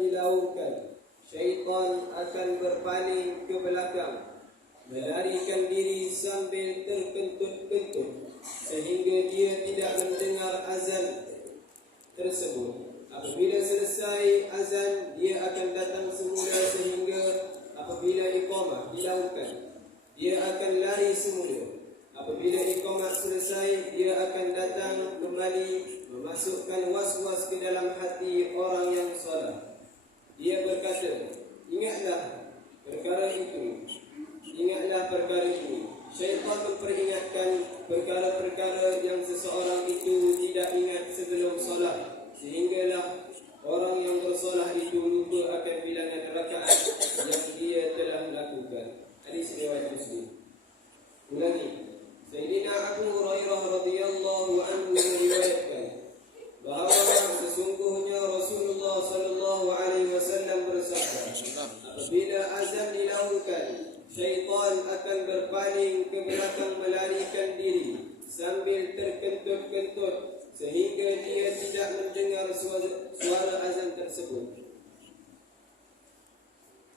dilakukan, syaitan akan berpaling ke belakang, melarikan diri sambil terkentut-kentut sehingga dia tidak mendengar azan tersebut. Apabila selesai azan, dia akan datang semula sehingga apabila iqamah dilakukan, dia akan lari semula. Apabila iqamah selesai, dia akan datang kembali memasukkan was-was ke dalam hati orang yang salat. Dia berkata, ingatlah perkara itu, ingatlah perkara ini. Syaitan memperingatkan perkara-perkara yang seseorang itu tidak ingat sebelum solat, sehinggalah orang yang bersolat itu lupa akan bilangan rakaat yang dia telah lakukan. Hadis riwayat Muslim. Ulangi. Sayyidina Abu Hurairah radhiyallahu anhu meriwayatkan bahawa sesungguhnya Rasulullah sallallahu alaihi wasallam bersabda, apabila azan dilakukan, syaitan akan berpaling ke belakang melarikan diri sambil terkentut-kentut sehingga dia tidak mendengar suara azan tersebut.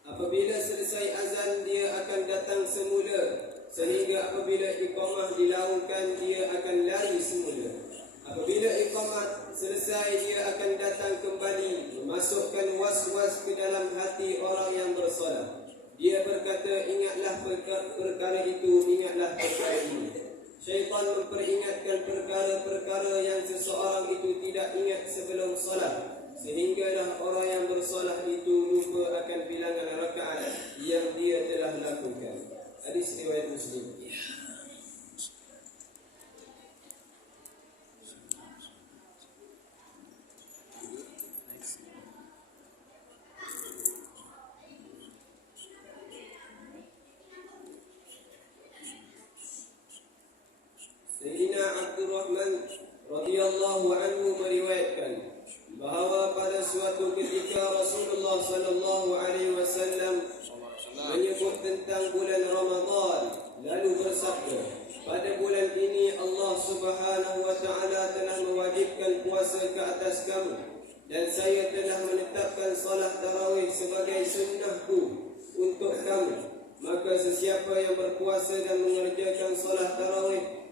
Apabila selesai azan, dia akan datang semula sehingga apabila iqamah dilakukan, dia akan lari semula. Apabila iqamah selesai, dia akan datang kembali memasukkan was-was ke dalam hati orang yang bersolat. Dia berkata, ingatlah perkara itu, ingatlah perkara ini. Syaitan memperingatkan perkara-perkara yang seseorang itu tidak ingat sebelum solat, sehinggalah orang yang bersolat itu lupa akan bilangan rakaat yang dia telah lakukan. Hadis riwayat Muslim. Sayyidina Abdurrahman radhiyallahu anhu meriwayatkan bahawa pada suatu ketika Rasulullah sallallahu alaihi wasallam menyebut tentang bulan Ramadan, lalu bersabda, pada bulan ini Allah Subhanahu wa taala telah mewajibkan puasa ke atas kamu, dan saya telah menetapkan salat tarawih sebagai sunnahku untuk kamu. Maka sesiapa yang berpuasa dan mengerjakan salat tarawih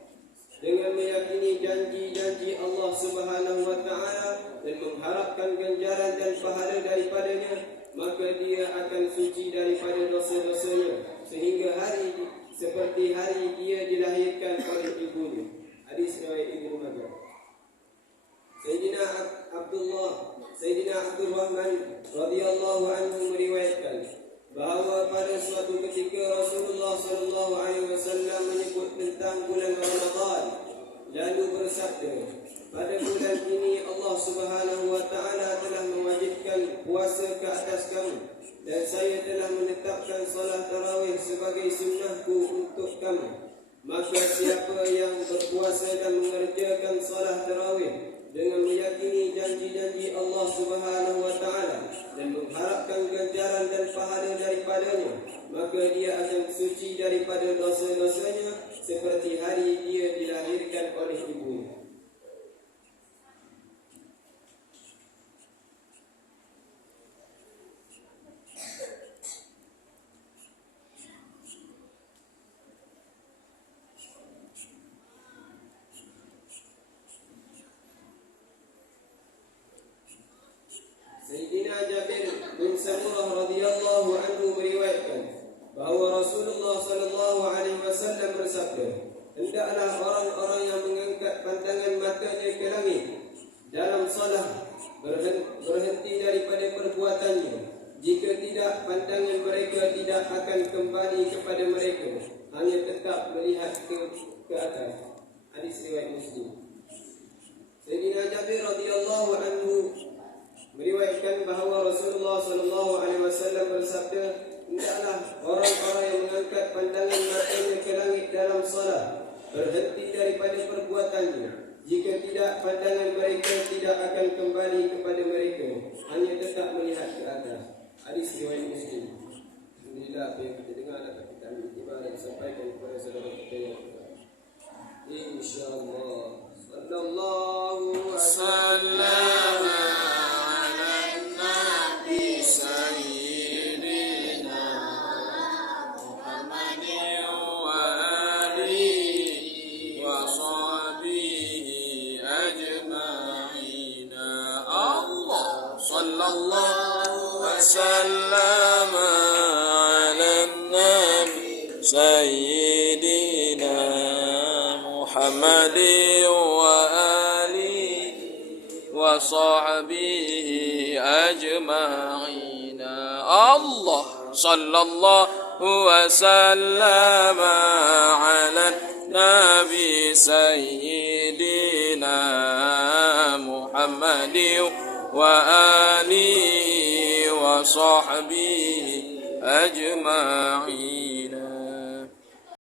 dengan meyakini janji-janji Allah Subhanahu wa taala dan mengharapkan ganjaran dan pahala daripadanya, maka dia akan suci daripada dosa-dosanya sehingga hari seperti hari dia dilahirkan oleh ibunya. Hadis riwayat Ibnu Majah. Sayyidina Abdurrahman radhiyallahu anhu meriwayatkan bahawa pada suatu ketika Rasulullah sallallahu alaihi wasallam menyebut tentang bulan Ramadan, lalu bersabda, pada bulan ini Allah Subhanahu wa taala telah mewajibkan puasa ke atas kamu, dan saya telah menetapkan salat tarawih sebagai sunnahku untuk kamu. Maka siapa yang berpuasa dan mengerjakan salat tarawih dengan meyakini janji-janji Allah Subhanahu wa taala dan mengharapkan ganjaran dan pahala daripadanya, maka dia akan suci daripada dosa-dosanya seperti hari dia dilahirkan oleh ibunya. Sayyidina Jabir bin Samurah radhiyallahu anhu meriwayatkan bahawa Rasulullah sallallahu alaihi wasallam bersabda, hendaklah orang-orang yang mengangkat pandangan matanya ke langit dalam salat berhenti daripada perbuatannya. Jika tidak, pandangan mereka tidak akan kembali kepada mereka, hanya tetap melihat ke atas. Hadis riwayat Muslim. Sayyidina Jabir radhiyallahu anhu meriwayatkan bahawa Rasulullah sallallahu alaihi wasallam bersabda, hendaklah orang-orang yang mengangkat pandangan matanya ke langit dalam salat berhenti daripada perbuatannya. Jika tidak, pandangan mereka tidak akan kembali kepada mereka, hanya tetap melihat ke atas. Hadis riwayat Muslim. Alhamdulillah, apa yang kita dengar dapat kita ambil tiba dan sampaikan kepada saudara kita yang insya-Allah. Sallallahu alaihi wasallam. الله وسلم على النبي سيدنا محمد وآله وصحبه أجمعين. الله صلى الله وسلم على النبي سيدنا محمد وآله وصحبه أجمعين.